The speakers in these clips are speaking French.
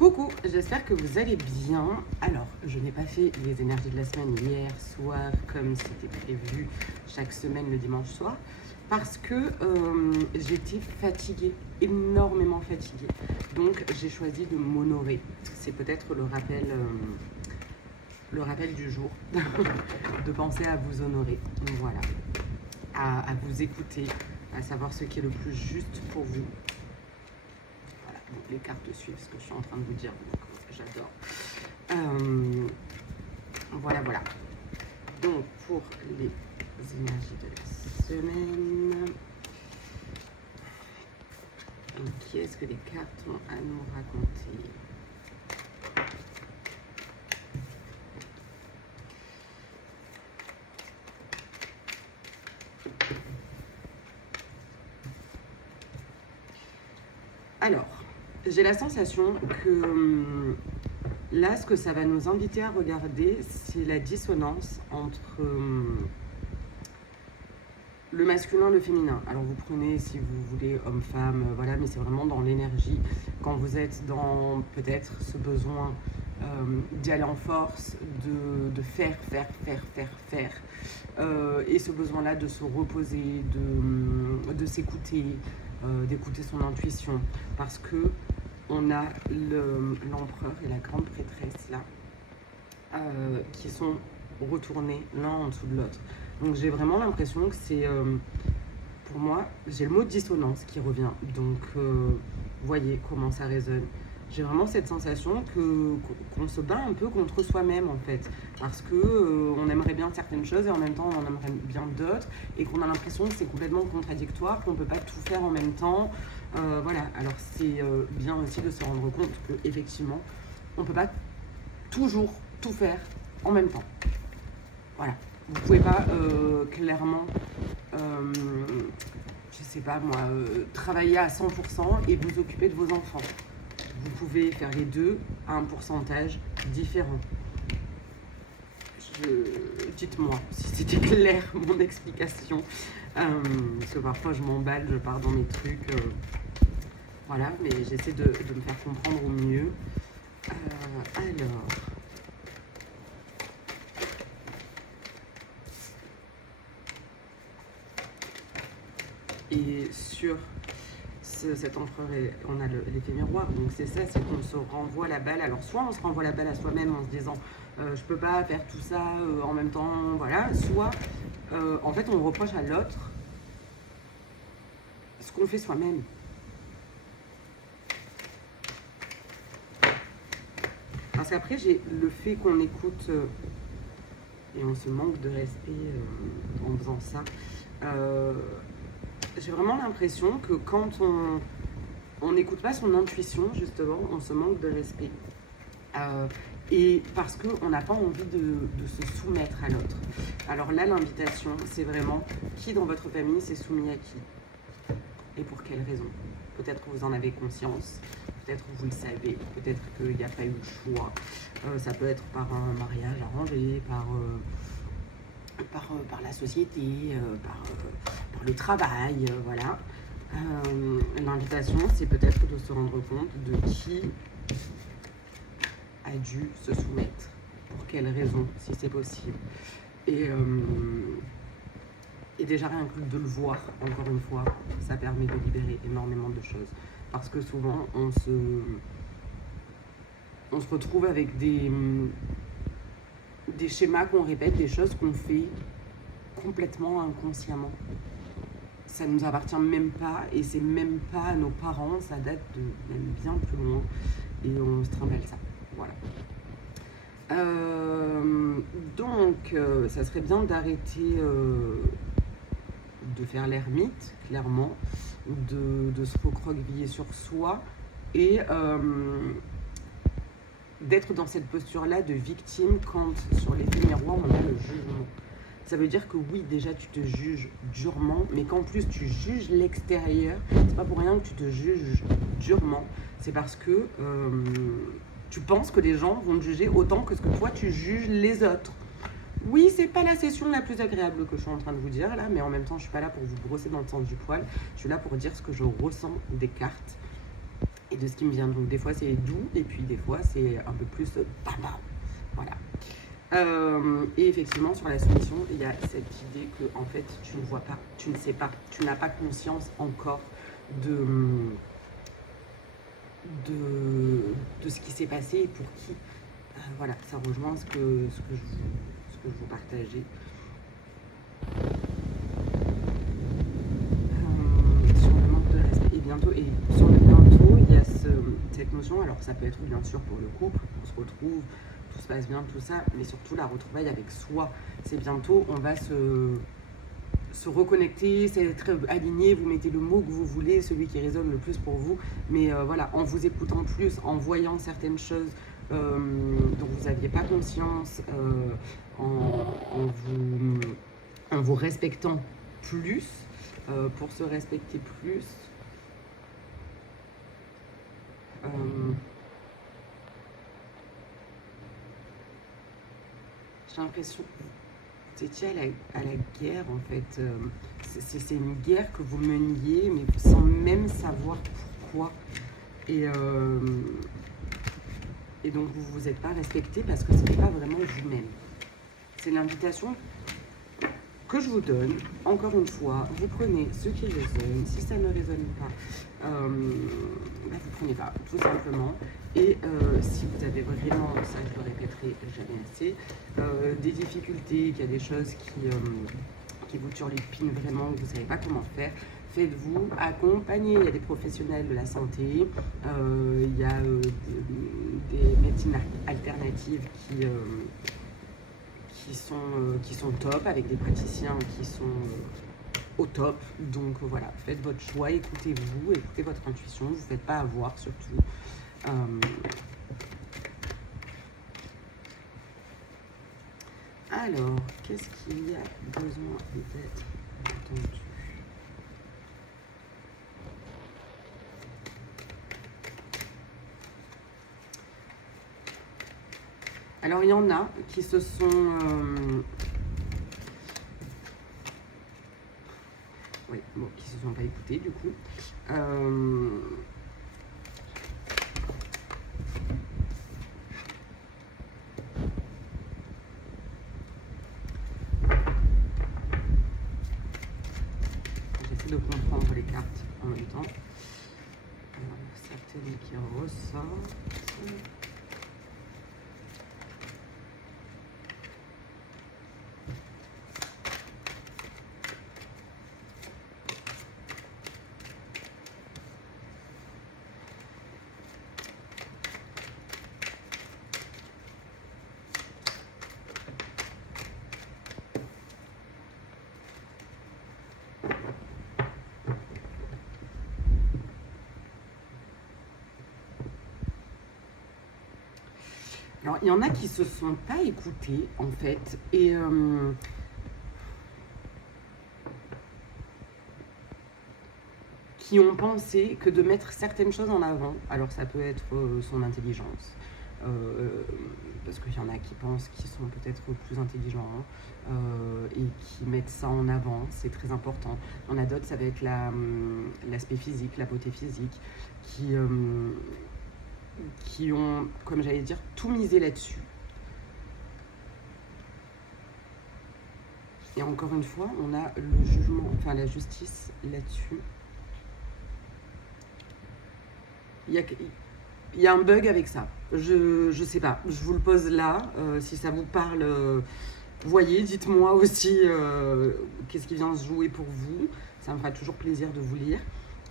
Coucou, j'espère que vous allez bien. Alors, je n'ai pas fait les énergies de la semaine hier soir comme c'était prévu chaque semaine le dimanche soir parce que j'étais fatiguée, énormément fatiguée. Donc, j'ai choisi de m'honorer. C'est peut-être le rappel du jour de penser à vous honorer. Donc, voilà, à vous écouter, à savoir ce qui est le plus juste pour vous. Donc les cartes suivent ce que je suis en train de vous dire, donc j'adore. Voilà. Donc pour les énergies de la semaine, qu'est-ce que les cartes ont à nous raconter? Alors, j'ai la sensation que là, ce que ça va nous inviter à regarder, c'est la dissonance entre le masculin et le féminin. Alors, vous prenez, si vous voulez, homme-femme, voilà, mais c'est vraiment dans l'énergie. Quand vous êtes dans, peut-être, ce besoin d'y aller en force, de faire, et ce besoin-là de se reposer, de s'écouter, d'écouter son intuition, parce que on a l'empereur et la grande prêtresse là qui sont retournés l'un en dessous de l'autre. Donc j'ai vraiment l'impression que c'est, pour moi, j'ai le mot dissonance qui revient. Donc voyez comment ça résonne. J'ai vraiment cette sensation qu'on se bat un peu contre soi-même en fait, parce que on aimerait bien certaines choses et en même temps on aimerait bien d'autres, et qu'on a l'impression que c'est complètement contradictoire, qu'on ne peut pas tout faire en même temps. Voilà, alors c'est bien aussi de se rendre compte qu'effectivement, on ne peut pas toujours tout faire en même temps. Voilà, vous ne pouvez pas clairement, je sais pas moi, travailler à 100% et vous occuper de vos enfants. Vous pouvez faire les deux à un pourcentage différent. Dites-moi si c'était clair mon explication. Parce que parfois je m'emballe, je pars dans mes trucs. Voilà, mais j'essaie de me faire comprendre au mieux. Alors. Et sur cet empereur, on a l'effet miroir, donc c'est ça, c'est qu'on se renvoie la balle. Alors soit on se renvoie la balle à soi-même en se disant je peux pas faire tout ça en même temps, voilà, soit en fait on reproche à l'autre ce qu'on fait soi-même. Parce qu'après j'ai le fait qu'on écoute et on se manque de respect en faisant ça. J'ai vraiment l'impression que quand on n'écoute pas son intuition, justement, on se manque de respect. Et parce qu'on n'a pas envie de se soumettre à l'autre. Alors là, l'invitation, c'est vraiment qui dans votre famille s'est soumis à qui et pour quelle raison. Peut-être que vous en avez conscience, peut-être que vous le savez, peut-être qu'il n'y a pas eu le choix. Ça peut être par un mariage arrangé, par la société, par le travail, voilà. L'invitation, c'est peut-être de se rendre compte de qui a dû se soumettre, pour quelle raison, si c'est possible. Et déjà rien que de le voir, encore une fois, ça permet de libérer énormément de choses. Parce que souvent, on se retrouve avec des schémas qu'on répète, des choses qu'on fait complètement inconsciemment. Ça ne nous appartient même pas, et c'est même pas à nos parents, ça date de même bien plus loin, et on se trimballe ça. Voilà. Donc, ça serait bien d'arrêter de faire l'ermite, clairement, de se recroqueviller sur soi, et d'être dans cette posture-là de victime quand, sur l'effet miroir, on a le jugement. Ça veut dire que oui, déjà, tu te juges durement, mais qu'en plus, tu juges l'extérieur. C'est pas pour rien que tu te juges durement. C'est parce que tu penses que les gens vont te juger autant que ce que toi, tu juges les autres. Oui, c'est pas la session la plus agréable que je suis en train de vous dire, là, mais en même temps, je suis pas là pour vous brosser dans le sens du poil. Je suis là pour dire ce que je ressens des cartes et de ce qui me vient. Donc des fois c'est doux et puis des fois c'est un peu plus bam bam. Voilà. Et effectivement sur la soumission, il y a cette idée que en fait tu ne vois pas, tu ne sais pas, tu n'as pas conscience encore de ce qui s'est passé et pour qui. Voilà, ça rejoint ce que je vous partageais. Sur le manque de respect et bientôt, et sur le bientôt, il y a cette notion, alors ça peut être bien sûr pour le couple, on se retrouve, tout se passe bien, tout ça, mais surtout la retrouvaille avec soi. C'est bientôt, on va se reconnecter, c'est être aligné, vous mettez le mot que vous voulez, celui qui résonne le plus pour vous, mais voilà, en vous écoutant plus, en voyant certaines choses dont vous n'aviez pas conscience, en vous respectant plus, pour se respecter plus. J'ai l'impression que vous étiez à la guerre en fait. C'est une guerre que vous meniez, mais sans même savoir pourquoi. Et donc vous ne vous êtes pas respecté parce que ce n'est pas vraiment vous-même. C'est l'invitation que je vous donne. Encore une fois, vous prenez ce qui résonne. Si ça ne résonne pas, vous prenez pas, tout simplement. Et si vous avez vraiment, ça je le répéterai jamais assez, des difficultés, qu'il y a des choses qui vous turlupinent vraiment, que vous ne savez pas comment faire, faites-vous accompagner. Il y a des professionnels de la santé, il y a des médecines alternatives qui sont top, avec des praticiens qui sont au top. Donc voilà, faites votre choix, écoutez-vous, écoutez votre intuition, vous ne faites pas avoir surtout. Alors, qu'est-ce qu'il y a besoin d'être entendu? Alors, il y en a qui se sont... qui se sont pas écoutés, du coup. J'essaie de comprendre les cartes en même temps. Certaines qui ressortent. Alors, il y en a qui se sont pas écoutés, en fait, et qui ont pensé que de mettre certaines choses en avant, alors ça peut être son intelligence, parce qu'il y en a qui pensent qu'ils sont peut-être plus intelligents et qui mettent ça en avant, c'est très important. Il y en a d'autres, ça va être l'aspect physique, la beauté physique, qui ont, comme j'allais dire, tout misé là-dessus. Et encore une fois, on a le jugement, enfin la justice là-dessus. Il y a un bug avec ça. Je sais pas, je vous le pose là. Si ça vous parle, voyez, dites-moi aussi qu'est-ce qui vient se jouer pour vous. Ça me fera toujours plaisir de vous lire.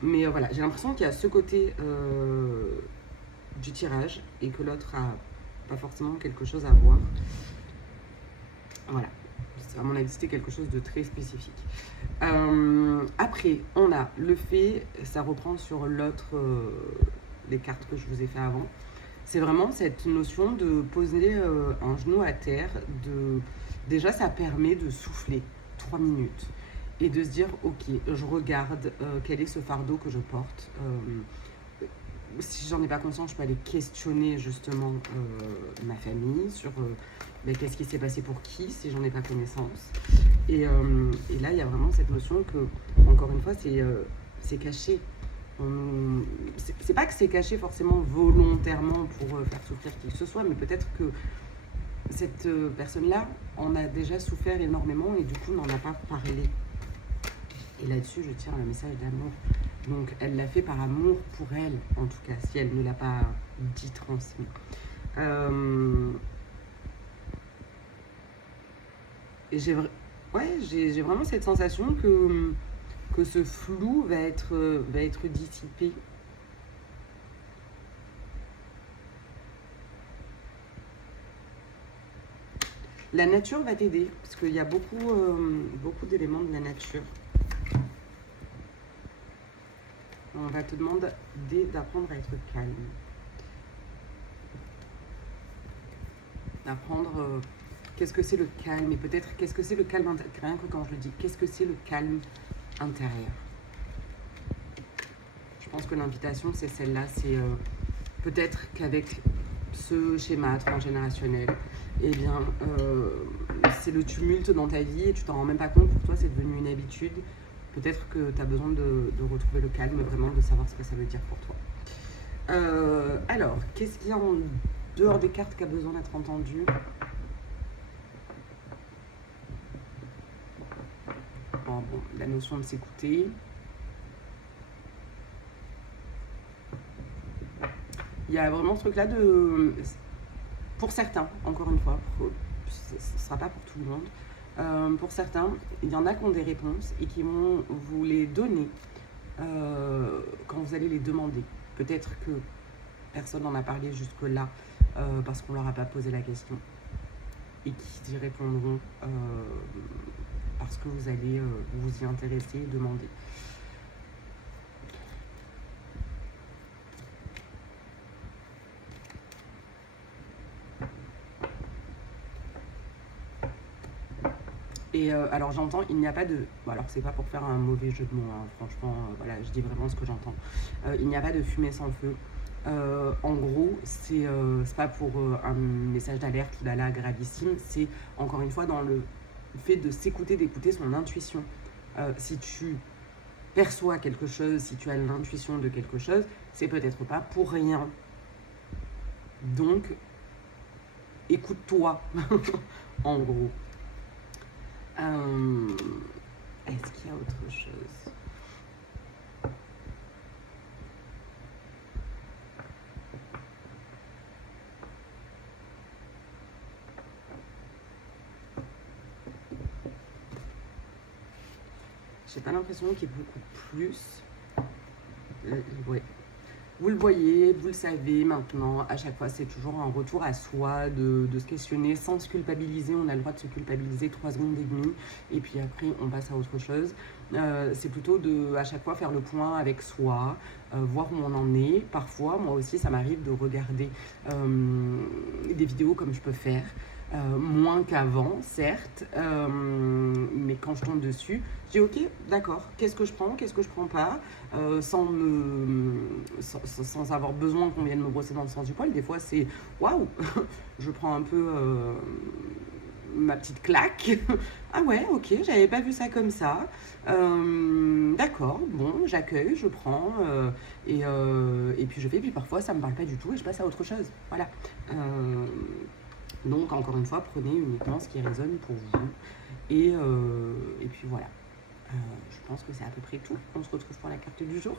Mais voilà, j'ai l'impression qu'il y a ce côté... du tirage et que l'autre a pas forcément quelque chose à voir. Voilà, à mon avis c'était quelque chose de très spécifique. Après on a le fait, ça reprend sur l'autre, les cartes que je vous ai fait avant, c'est vraiment cette notion de poser un genou à terre, déjà ça permet de souffler 3 minutes et de se dire ok, je regarde quel est ce fardeau que je porte. Si j'en ai pas conscience, je peux aller questionner justement ma famille sur qu'est-ce qui s'est passé pour qui, si j'en ai pas connaissance. Et là, il y a vraiment cette notion que, encore une fois, c'est caché. C'est pas que c'est caché forcément volontairement pour faire souffrir qui que ce soit, mais peut-être que cette personne-là en a déjà souffert énormément et du coup n'en a pas parlé. Et là-dessus, je tire le message d'amour. Donc, elle l'a fait par amour pour elle, en tout cas, si elle ne l'a pas dit, transmis. Et j'ai vraiment cette sensation que ce flou va être dissipé. La nature va t'aider, parce qu'il y a beaucoup d'éléments de la nature. On va te demander d'apprendre à être calme. D'apprendre qu'est-ce que c'est le calme, et peut-être qu'est-ce que c'est le calme intérieur. Rien que quand je le dis, qu'est-ce que c'est le calme intérieur. Je pense que l'invitation, c'est celle-là. C'est peut-être qu'avec ce schéma transgénérationnel, eh bien, c'est le tumulte dans ta vie et tu t'en rends même pas compte. Pour toi, c'est devenu une habitude. Peut-être que tu as besoin de retrouver le calme, vraiment de savoir ce que ça veut dire pour toi. Alors, qu'est-ce qu'il y a en dehors des cartes qui a besoin d'être entendu? Bon, la notion de s'écouter. Il y a vraiment ce truc-là de... Pour certains, encore une fois, ce ne sera pas pour tout le monde. Pour certains, il y en a qui ont des réponses et qui vont vous les donner quand vous allez les demander. Peut-être que personne n'en a parlé jusque-là parce qu'on ne leur a pas posé la question. Et qui y répondront parce que vous allez vous y intéresser et demander. Et alors j'entends, il n'y a pas de... Bon, alors c'est pas pour faire un mauvais jeu de mots, hein, franchement, voilà, je dis vraiment ce que j'entends. Il n'y a pas de fumée sans feu. En gros, c'est pas pour un message d'alerte ou d'alerte gravissime, c'est encore une fois dans le fait de s'écouter, d'écouter son intuition. Si tu perçois quelque chose, si tu as l'intuition de quelque chose, c'est peut-être pas pour rien. Donc, écoute-toi, en gros. Est-ce qu'il y a autre chose? J'ai pas l'impression qu'il y ait beaucoup plus. Ouais. Vous le voyez, vous le savez maintenant, à chaque fois c'est toujours un retour à soi, de se questionner sans se culpabiliser. On a le droit de se culpabiliser 3 secondes et demie et puis après on passe à autre chose. C'est plutôt de à chaque fois faire le point avec soi, voir où on en est. Parfois, moi aussi ça m'arrive de regarder des vidéos comme je peux faire. Moins qu'avant, certes, mais quand je tombe dessus, je dis ok, d'accord, qu'est-ce que je prends pas, sans avoir besoin qu'on vienne me brosser dans le sens du poil. Des fois, c'est waouh, je prends un peu ma petite claque. Ah ouais, ok, j'avais pas vu ça comme ça. D'accord, bon, j'accueille, je prends, et puis je fais, puis parfois ça me parle pas du tout et je passe à autre chose. Voilà. Donc, encore une fois, prenez uniquement ce qui résonne pour vous. Et puis voilà. Je pense que c'est à peu près tout. On se retrouve pour la carte du jour.